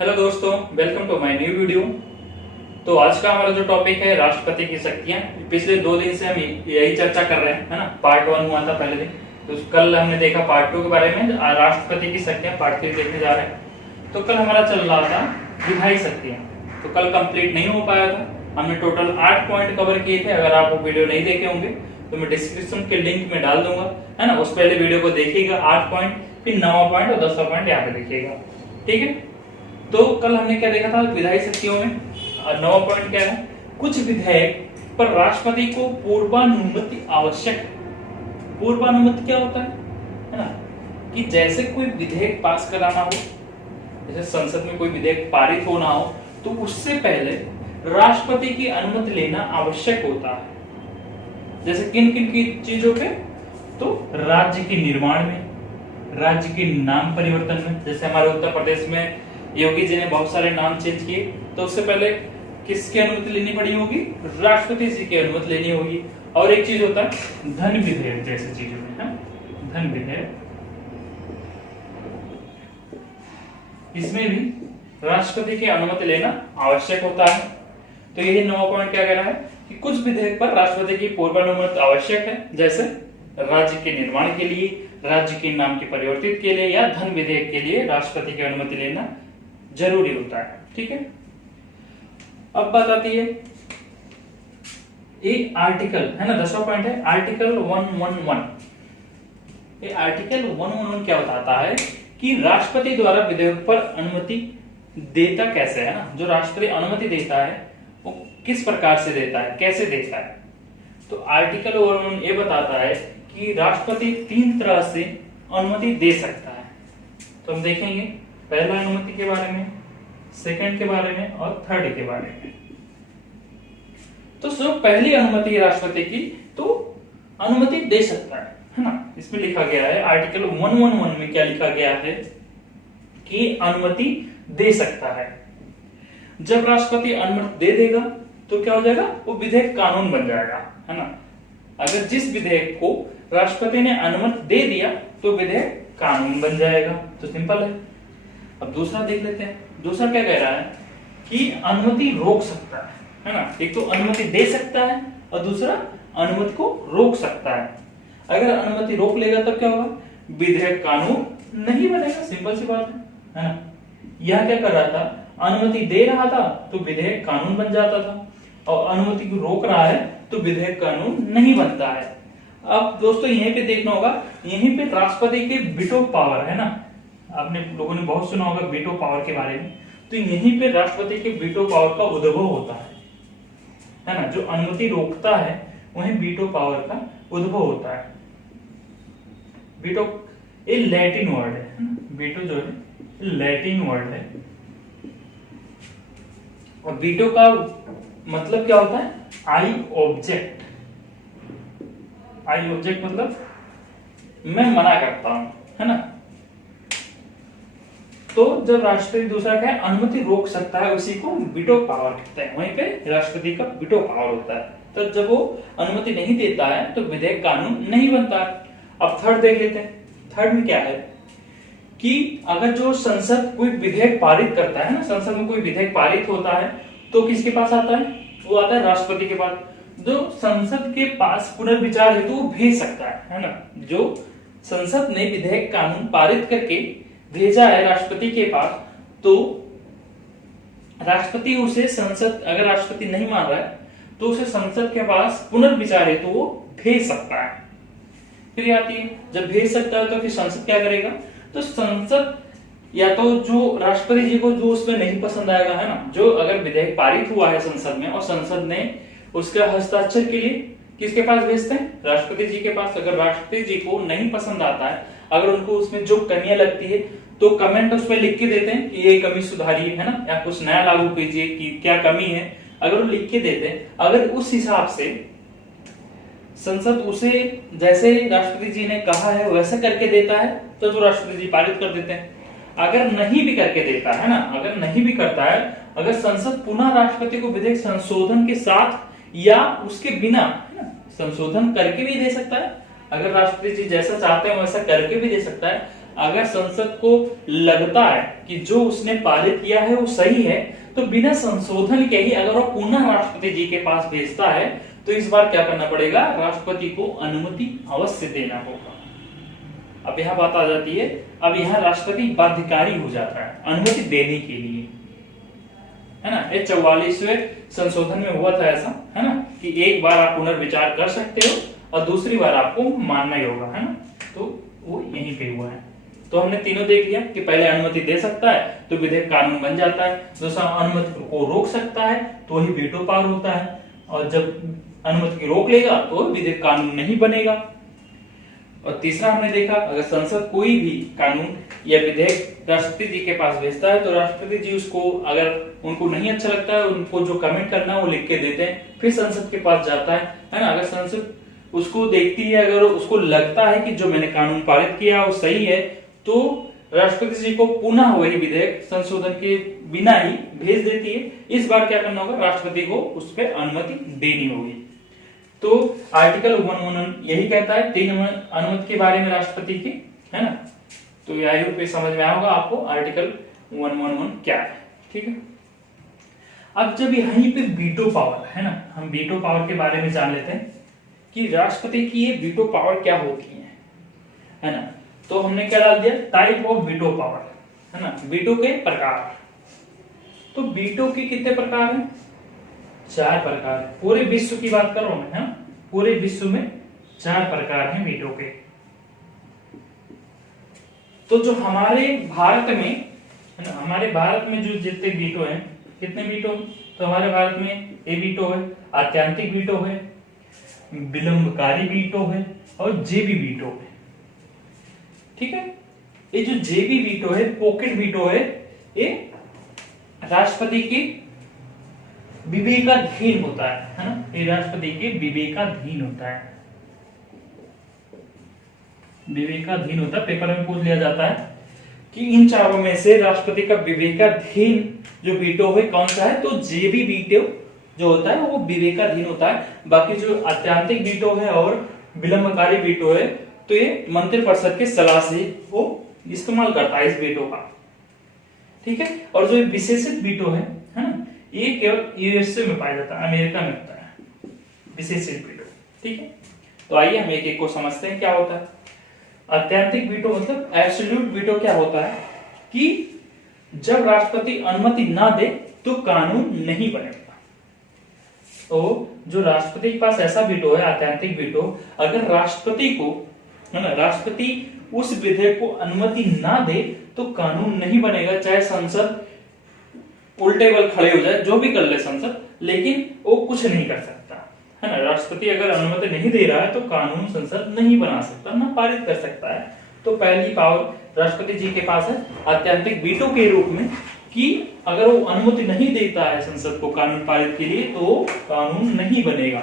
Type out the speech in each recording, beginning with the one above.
Hello दोस्तों, welcome to my new video. तो आज का हमारा जो टॉपिक है राष्ट्रपति की शक्तियां। पिछले 2 दिन से हम यही चर्चा कर रहे हैं, है ना। पार्ट 1 हुआ था पहले दिन, तो कल हमने देखा पार्ट 2 के बारे में। राष्ट्रपति की शक्तियां पार्ट 3 देखने जा रहे हैं। तो कल हमारा चल रहा था विधायी शक्तियां, तो कल कंप्लीट नहीं हो पाया था। हमने टोटल 8 पॉइंट कवर किए थे। अगर आप वो वीडियो नहीं देखे होंगे तो मैं डिस्क्रिप्शन के लिंक में डाल दूंगा, है ना। उस पहले वीडियो को देखिएगा 8 पॉइंट, फिर 9वां पॉइंट और 10वां पॉइंट यहाँ पे देखिएगा, ठीक है। तो कल हमने क्या देखा था विधायी शक्तियों में। 9वां पॉइंट क्या है, कुछ विधेयक पर राष्ट्रपति को पूर्वानुमति आवश्यक है। पूर्वानुमति क्या होता है ना, कि जैसे कोई विधेयक पास कराना हो, जैसे संसद में कोई विधेयक पारित होना हो, तो उससे पहले राष्ट्रपति की अनुमति लेना आवश्यक होता है। जैसे किन किन की चीजों पे, तो राज्य के निर्माण में, राज्य के नाम परिवर्तन में। जैसे हमारे उत्तर प्रदेश में योगी जी ने बहुत सारे नाम चेंज किए, तो उससे पहले किसकी अनुमति लेनी पड़ी होगी, राष्ट्रपति जी की अनुमति लेनी होगी। और एक चीज होता है धन विधेयक जैसे चीजों में, है धन विधेयक, इसमें भी राष्ट्रपति की अनुमति लेना आवश्यक होता है। तो यही 9वां पॉइंट क्या कह रहा है कि कुछ विधेयक पर राष्ट्रपति की पूर्वानुमति आवश्यक है, जैसे राज्य के निर्माण के लिए, राज्य के नाम के परिवर्तित के लिए या धन विधेयक के लिए राष्ट्रपति की अनुमति लेना जरूरी होता है, ठीक है। अब बात आती है एक आर्टिकल, है ना, 10वां पॉइंट है आर्टिकल 111। ये आर्टिकल 111 क्या बताता है कि राष्ट्रपति द्वारा विधेयक पर अनुमति देता कैसे है ना। जो राष्ट्रपति अनुमति देता है वो किस प्रकार से देता है, कैसे देता है। तो आर्टिकल 111 ये बताता है कि राष्ट्रपति 3 तरह से अनुमति दे सकता है। तो हम देखेंगे पहला अनुमति के बारे में, सेकंड के बारे में और थर्ड के बारे में। तो जो पहली अनुमति है राष्ट्रपति की, तो अनुमति दे सकता है ना। इसमें लिखा गया है आर्टिकल 111 में क्या लिखा गया है कि अनुमति दे सकता है। जब राष्ट्रपति अनुमति दे देगा तो क्या हो जाएगा, वो विधेयक कानून बन जाएगा, है ना। अगर जिस विधेयक को राष्ट्रपति ने अनुमति दे दिया तो विधेयक कानून बन जाएगा। तो सिंपल है। अब दूसरा देख लेते हैं। दूसरा क्या कह रहा है कि अनुमति रोक सकता है ना। एक तो अनुमति दे सकता है और दूसरा अनुमति को रोक सकता है। अगर अनुमति रोक लेगा तब क्या होगा, विधेयक कानून नहीं बनेगा। सिंपल सी बात है ना। यह क्या कर रहा था, अनुमति दे रहा था तो विधेयक कानून बन जाता था, और अनुमति को रोक रहा है तो विधेयक कानून नहीं बनता है। अब दोस्तों यहीं पे देखना होगा, यहीं पे राष्ट्रपति के वीटो पावर है ना। आपने लोगों ने बहुत सुना होगा वीटो पावर के बारे में। तो यहीं पे राष्ट्रपति के वीटो पावर का उद्भव होता है ना। जो अनुमति रोकता है वहीं वीटो पावर का उद्भव होता है। वीटो ये लैटिन वर्ड है, वीटो जो है लैटिन वर्ड है। और वीटो का मतलब क्या होता है, आई ऑब्जेक्ट। आई ऑब्जेक्ट मतलब मैं मना करता हूं, है ना। तो जब राष्ट्रपति दूसरा क्या है, अनुमति रोक सकता है, उसी को वीटो पावर कहते हैं। वहीं पे राष्ट्रपति का वीटो पावर होता है। तो जब वो अनुमति नहीं देता है तो विधेयक कानून नहीं बनता। अब थर्ड देख लेते हैं। थर्ड में क्या है कि अगर जो संसद कोई विधेयक पारित करता है ना, संसद में कोई विधेयक पारित होता है तो किसके पास आता है, वो आता है राष्ट्रपति के पास। जो संसद के पास पुनर्विचार हेतु वो भेज सकता है ना। जो संसद ने विधेयक कानून पारित करके भेजा है राष्ट्रपति के पास, तो राष्ट्रपति उसे संसद, अगर राष्ट्रपति नहीं मान रहा है तो उसे संसद के पास पुनर्विचार हेतु वो भेज सकता है। फिर आती है, जब भेज सकता है तो फिर संसद क्या करेगा, तो संसद या तो जो राष्ट्रपति जी को जो उसमें नहीं पसंद आएगा, है ना, जो अगर विधेयक पारित हुआ है संसद में और संसद ने उसका हस्ताक्षर के लिए किसके पास भेजते हैं, राष्ट्रपति जी के पास। अगर राष्ट्रपति जी को नहीं पसंद आता है, अगर उनको उसमें जो कमियां लगती है तो कमेंट उस पर लिख के देते हैं कि ये कमी सुधारिए, है ना, या कुछ नया लागू कीजिए कि क्या कमी है। अगर वो लिख के देते हैं, अगर उस हिसाब से संसद उसे जैसे राष्ट्रपति जी ने कहा है वैसा करके देता है तो जो राष्ट्रपति जी पारित कर देते हैं। अगर नहीं भी करके देता है ना, अगर नहीं भी करता है, अगर संसद पुनः राष्ट्रपति को विधेयक संशोधन के साथ या उसके बिना, है ना, संशोधन करके भी दे सकता है। अगर राष्ट्रपति जी जैसा चाहते हैं वैसा करके भी दे सकता है। अगर संसद को लगता है कि जो उसने पारित किया है वो सही है, तो बिना संशोधन के ही अगर वो पुनः राष्ट्रपति जी के पास भेजता है तो इस बार क्या करना पड़ेगा, राष्ट्रपति को अनुमति अवश्य देना होगा। अब यह बात आ जाती है, अब यहाँ राष्ट्रपति बाध्यकारी हो जाता है अनुमति देने के लिए, है ना। ये 44वें संशोधन में हुआ था ऐसा, है ना, कि एक बार आप पुनर्विचार कर सकते हो और दूसरी बार आपको मानना ही होगा, है ना। तो वो यहीं पे हुआ है। तो हमने तीनों देख लिया कि पहले अनुमति दे सकता है तो विधेयक कानून बन जाता है, दूसरा अनुमति को रोक सकता है तो ही वीटो पावर होता है, और जब अनुमति को रोक लेगा तो विधेयक कानून नहीं बनेगा। और तीसरा हमने देखा, अगर संसद कोई भी कानून या विधेयक राष्ट्रपति जी के पास भेजता है तो राष्ट्रपति जी उसको, अगर उनको नहीं अच्छा लगता है, उनको जो कमेंट करना है वो लिख के देते हैं, फिर संसद के पास जाता है ना। अगर संसद उसको देखती है, अगर उसको लगता है कि जो मैंने कानून पारित किया वो सही है, तो राष्ट्रपति जी को पुनः वही विधेयक संशोधन के बिना ही भेज देती है। इस बार क्या करना होगा, राष्ट्रपति को उस पर अनुमति देनी होगी। तो आर्टिकल 111 यही कहता है 3 अनुमति के बारे में राष्ट्रपति की, है ना। तो आई होप समझ में आएगा आपको आर्टिकल 111 क्या है, ठीक है। अब जब यहीं पे वीटो पावर है ना, हम वीटो पावर के बारे में जान लेते हैं कि राष्ट्रपति की ये वीटो पावर क्या होती है ना। तो हमने क्या डाल दिया, टाइप ऑफ वीटो पावर, है ना, वीटो के प्रकार। तो वीटो के कितने प्रकार हैं, 4 प्रकार है। पूरे विश्व की बात कर रहा हूं मैं, है ना, पूरे विश्व में 4 प्रकार हैं वीटो के। तो जो हमारे भारत में, है ना, हमारे भारत में जो जितने वीटो हैं, कितने वीटो, तो हमारे भारत में ए वीटो है, आत्यांतिक वीटो है, विलंबकारी वीटो है और जेबी वीटो है, ठीक है। ये जो जेबी वीटो है, पॉकेट वीटो है, ये राष्ट्रपति की विवेकाधीन होता है ना, ये राष्ट्रपति के विवेकाधीन होता है, विवेकाधीन होता है। पेपर में पूछ लिया जाता है कि इन चारों में से राष्ट्रपति का विवेकाधीन जो वीटो है कौन सा है, तो जेबी वीटो जो होता है वो विवेकाधीन होता है। बाकी जो आत्यांतिक वीटो है और विलंबकारी वीटो है, तो ये मंत्रिपरिषद के सलाह से वो इस्तेमाल करता है इस वीटो का, ठीक है। और जो विशेषित वीटो है ना, ये केवल यूएसए में पाया जाता है, अमेरिका में होता है विशेषित वीटो, ठीक है। तो आइए हम एक एक को समझते हैं क्या होता है। आत्यांतिक वीटो मतलब एब्सोल्यूट वीटो क्या होता है कि जब राष्ट्रपति अनुमति ना दे तो कानून नहीं बनेगा। तो जो राष्ट्रपति के पास ऐसा वीटो है, आत्यांतिक वीटो, अगर राष्ट्रपति को, है ना, राष्ट्रपति उस विधेयक को अनुमति ना दे तो कानून नहीं बनेगा, चाहे संसद उल्टे बल खड़े हो जाए, जो भी कर ले संसद, लेकिन वो कुछ नहीं कर सकता, है ना। राष्ट्रपति अगर अनुमति नहीं दे रहा है तो कानून संसद नहीं बना सकता, ना पारित कर सकता है। तो पहली पावर राष्ट्रपति जी के पास है आत्यांतिक वीटो के रूप में, कि अगर वो अनुमति नहीं देता है संसद को कानून पारित के लिए तो कानून नहीं बनेगा।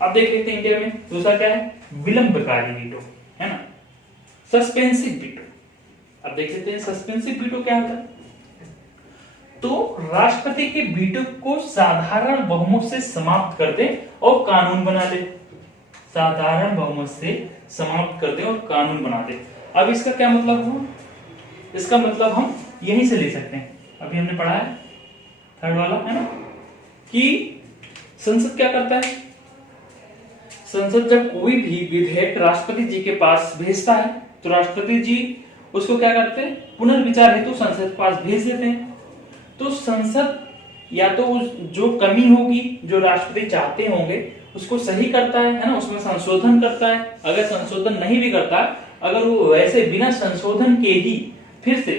अब देख लेते हैं इंडिया में दूसरा क्या है, विलंबकारी वीटो, है ना, सस्पेंसिव वीटो। अब देख लेते हैं सस्पेंसिव वीटो क्या होता है। तो राष्ट्रपति के वीटो को साधारण बहुमत से समाप्त कर दे और कानून बना दे, साधारण बहुमत से समाप्त कर दे और कानून बना दे। अब इसका क्या मतलब हुआ, इसका मतलब हम यहीं से ले सकते हैं, अभी हमने पढ़ा है थर्ड वाला, है ना, कि संसद क्या करता है, संसद जब कोई भी विधेयक राष्ट्रपति जी के पास भेजता है तो राष्ट्रपति जी उसको क्या करते हैं, पुनर्विचार हेतु संसद के पास भेज देते हैं। तो संसद या तो जो कमी होगी जो राष्ट्रपति चाहते होंगे उसको सही करता है ना, उसमें संशोधन करता है। अगर संशोधन नहीं भी करता, अगर वो वैसे बिना संशोधन के ही फिर से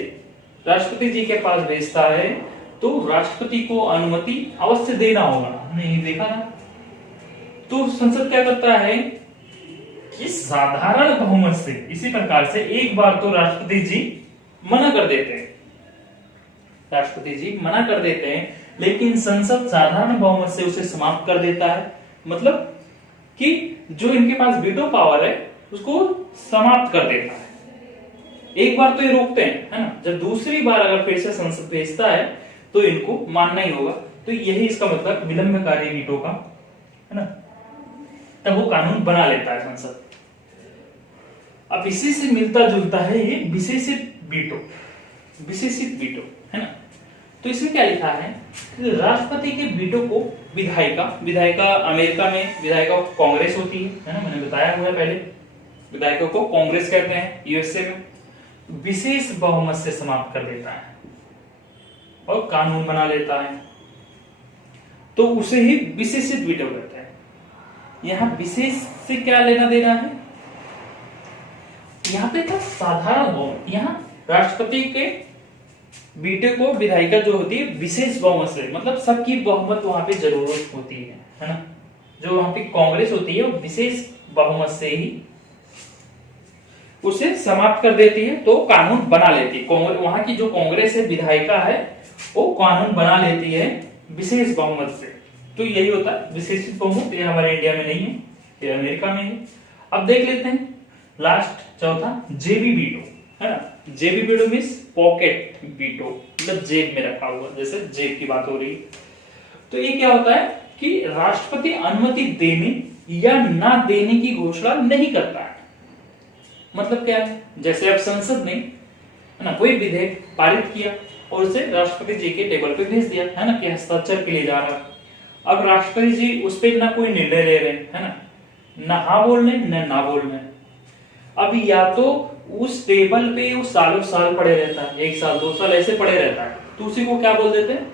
राष्ट्रपति जी के पास भेजता है तो राष्ट्रपति को अनुमति अवश्य देना होगा, हमने ये देखा था। तो संसद क्या करता है कि साधारण बहुमत से, इसी प्रकार से एक बार तो राष्ट्रपति जी मना कर देते हैं, राष्ट्रपति जी मना कर देते हैं, लेकिन संसद साधारण बहुमत से उसे समाप्त कर देता है। मतलब कि जो इनके पास वीटो पावर है उसको समाप्त कर देता है। एक बार तो ये रोकते हैं, है ना, जब दूसरी बार अगर फिर से संसद भेजता है तो इनको मानना ही होगा। तो यही इसका मतलब विलंबकारी वीटो का, है ना, तब वो कानून बना लेता है संसद। अब इसी से मिलता जुलता है ये विशेषित वीटो, विशेषित वीटो, है ना। तो इसमें क्या लिखा है कि राष्ट्रपति के वीटो को विधायिका, विधायिका अमेरिका में विधायिका कांग्रेस होती है ना, मैंने बताया हुआ है पहले, विधायिका को कांग्रेस कहते हैं यूएसए में, विशेष बहुमत से समाप्त कर देता है और कानून बना लेता है, तो उसे ही विशेषित वीटो कहते हैं। यहां विशेष से क्या लेना देना है, यहाँ पे था साधारण बहुमत, यहाँ राष्ट्रपति के वीटो को विधायिका जो होती है विशेष बहुमत से, मतलब सबकी बहुमत वहां पे जरूरत होती है ना। जो वहां पे कांग्रेस होती है वो विशेष बहुमत से ही उसे समाप्त कर देती है, तो कानून बना लेती है। वहां की जो कांग्रेस है, विधायिका है, वो कानून बना लेती है विशेष बहुमत से। तो यही होता है विशेषित बहुमत। ये हमारे इंडिया में नहीं है, ये अमेरिका में है। अब देख लेते हैं लास्ट चौथा, जेबी वीटो, है ना। जेबी वीटो मीन्स पॉकेट वीटो, मतलब जेब में रखा हुआ, जैसे जेब की बात हो रही है। तो ये क्या होता है कि राष्ट्रपति अनुमति देने या ना देने की घोषणा नहीं करता है। मतलब क्या है, जैसे अब संसद ने, है ना, कोई विधेयक पारित किया और उसे राष्ट्रपति जी के टेबल पे भेज दिया, है ना, कि हस्ताक्षर के लिए जा रहा है। अब राष्ट्रपति जी उस पर ना कोई निर्णय ले रहे हैं, है ना हाँ बोल रहे न ना बोल रहे। अब या तो उस टेबल पे वो सालों साल पड़े रहता है, 1 साल 2 साल ऐसे पड़े रहता है, तो उसी को क्या बोल देते हैं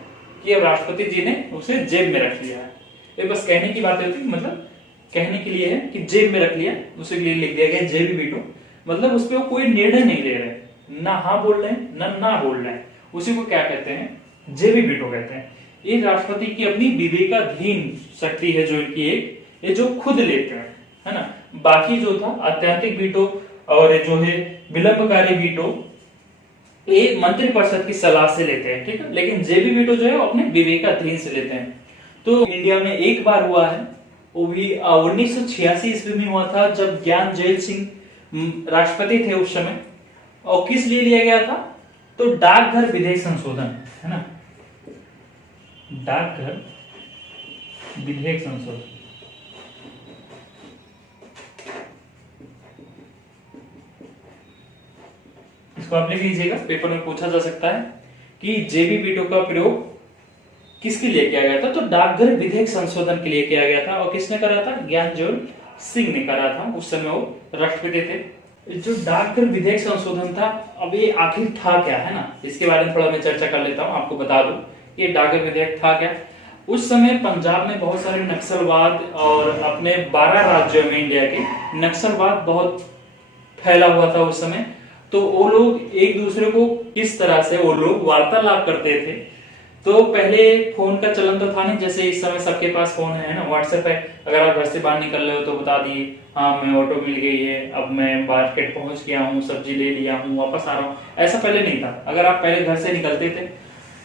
कि अब राष्ट्रपति जी ने उसे जेब में रख लिया है। ये बस कहने की बात होती है, मतलब कहने के लिए है कि जेब में रख लिया, उसी के लिए लिख दिया गया जेबी वीटो। मतलब उस पर वो कोई निर्णय नहीं ले रहे, ना हाँ बोल रहे हैं ना बोल रहे हैं, उसी को क्या कहते हैं, जेबी वीटो कहते हैं। ये राष्ट्रपति की अपनी विवेकाधीन शक्ति है जो इनकी एक, ये जो खुद लेते हैं, है ना। बाकी जो था अत्यंतिक वीटो और जो है विलंबकारी वीटो, ये मंत्रिपरिषद की सलाह से लेते हैं, ठीक है। लेकिन जेबी वीटो जो है वो अपने विवेकाधीन से लेते हैं। तो इंडिया में एक बार हुआ है, वो भी 1986 ईस्वी में हुआ था, जब ज्ञानजेल सिंह राष्ट्रपति थे उस समय। और किस लिए लिया गया था, तो डाकघर विधेयक संशोधन, है ना, डाकघर विधेयक संशोधन। इसको आप लिख लीजिएगा, पेपर में पूछा जा सकता है कि जेबी वीटो का प्रयोग किसके लिए किया गया था, तो डाकघर विधेयक संशोधन के लिए किया गया था। और किसने करा था, ज्ञानजेल सिंह ने करा था, उस समय वो राष्ट्रपति थे। जो डाकघर विधेयक संशोधन था, अब ये आखिर था क्या, है ना, इसके बारे में थोड़ा मैं चर्चा कर लेता हूँ। आपको बता दूं ये डाकघर विधेयक था क्या। उस समय पंजाब में बहुत सारे नक्सलवाद और अपने 12 राज्यों में इंडिया के नक्सलवाद बहुत फैला हुआ था उस समय। तो वो लोग एक दूसरे को किस तरह से वो लोग वार्तालाप करते थे। तो पहले फोन का चलन तो था नहीं, जैसे इस समय सबके पास फोन है ना, व्हाट्सएप है। अगर आप घर से बाहर निकल रहे हो तो बता दिए, हाँ मैं ऑटो मिल गई है, अब मैं मार्केट पहुंच गया हूँ, सब्जी ले लिया हूँ, वापस आ रहा हूँ। ऐसा पहले नहीं था। अगर आप पहले घर से निकलते थे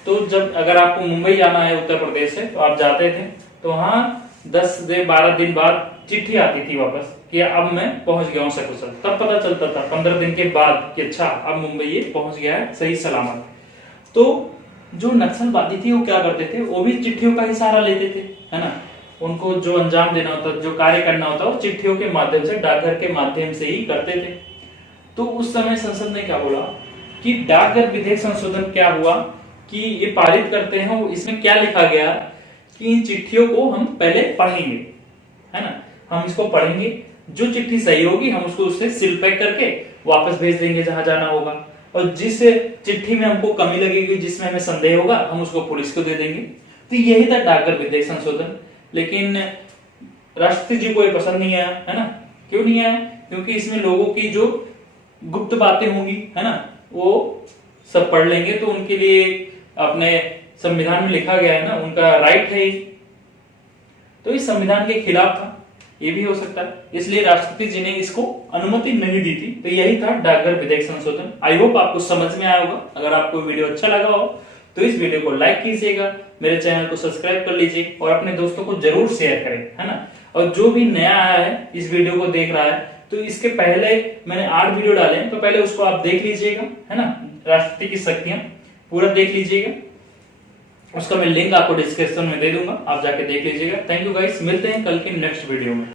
तो जब अगर आपको मुंबई जाना है उत्तर प्रदेश से, तो आप जाते थे तो हाँ 10 से 12 दिन बाद चिट्ठी आती थी वापस कि अब मैं पहुंच गया हूँ सकुशल। तब पता चलता था 15 दिन के बाद कि अच्छा अब मुंबई ये पहुंच गया है सही सलामत। तो जो नक्सलवादी थी वो क्या करते थे, वो भी चिट्ठियों का ही सहारा लेते थे, है ना। उनको जो अंजाम देना होता, जो कार्य करना होता, वो चिट्ठियों के माध्यम से, डाकघर के माध्यम से ही करते थे। तो उस समय संसद ने क्या बोला कि डाकघर विधेयक संशोधन क्या हुआ कि ये पारित करते हैं। इसमें क्या लिखा गया कि इन चिट्ठियों को हम पहले पढ़ेंगे, है ना, हम इसको पढ़ेंगे, जो चिट्ठी सही होगी हम उसको उससे सील पैक करके वापस भेज देंगे जहां जाना होगा, और जिस चिट्ठी में हमको कमी लगेगी, जिसमें हमें संदेह होगा, हम उसको पुलिस को दे देंगे। तो यही था डाकघर विधेयक संशोधन। लेकिन राष्ट्रपति जी को ये पसंद नहीं आया, है ना। क्यों नहीं आया, क्योंकि इसमें लोगों की जो गुप्त बातें होंगी, है ना, वो सब पढ़ लेंगे, तो उनके लिए अपने संविधान में लिखा गया है ना, उनका राइट है, तो इस संविधान के खिलाफ था, ये भी हो सकता है। इसलिए राष्ट्रपति जी ने इसको अनुमति नहीं दी थी। तो यही था डाकघर विधेयक संशोधन। आई होप आपको समझ में आया होगा। अगर आपको वीडियो अच्छा लगा हो तो इस वीडियो को लाइक कीजिएगा, मेरे चैनल को सब्सक्राइब कर लीजिए और अपने दोस्तों को जरूर शेयर करें, है ना। और जो भी नया आया है इस वीडियो को देख रहा है, तो इसके पहले मैंने 8 वीडियो डाले, तो पहले उसको आप देख लीजिएगा, है ना, राष्ट्रपति की शक्तियां पूरा देख लीजिएगा। उसका मैं लिंक आपको डिस्क्रिप्शन में दे दूंगा, आप जाके देख लीजिएगा। थैंक यू गाइस, मिलते हैं कल के नेक्स्ट वीडियो में।